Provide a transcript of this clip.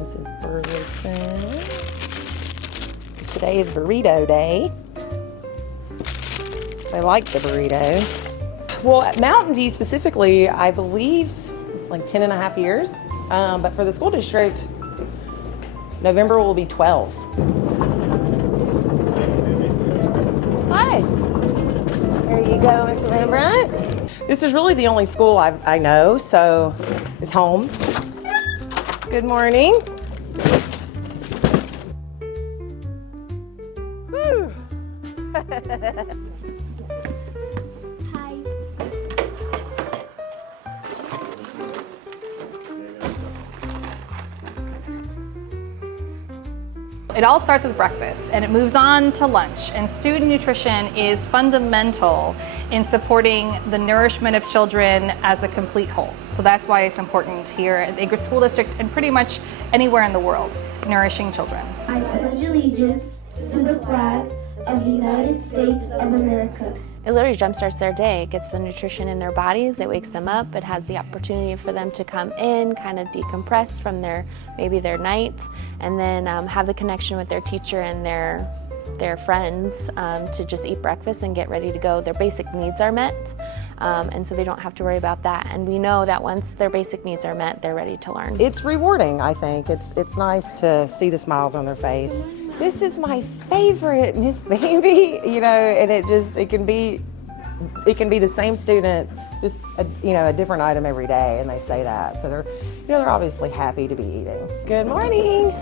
This is Burleson. Today is burrito day. I like the burrito. Well, at Mountain View specifically, I believe like 10 and a half years. But for the school district, November will be 12. Hi. There you go, Miss Rembrandt. This is really the only school I know, so it's home. Good morning. Whew. Hi. It all starts with breakfast and it moves on to lunch, and student nutrition is fundamental in supporting the nourishment of children as a complete whole. So that's why it's important here at the Anchorage School District and pretty much anywhere in the world, nourishing children. I pledge allegiance to the flag of the United States of America. It literally jumpstarts their day. It gets the nutrition in their bodies, it wakes them up, it has the opportunity for them to come in, kind of decompress from maybe their night, and then have the connection with their teacher and their friends to just eat breakfast and get ready to go. Their basic needs are met, and so they don't have to worry about that. And we know that once their basic needs are met, they're ready to learn. It's rewarding, I think. It's nice to see the smiles on their face. This is my favorite, Miss Bambi, and it can be the same student, just a different item every day, and they say that. So they're obviously happy to be eating. Good morning.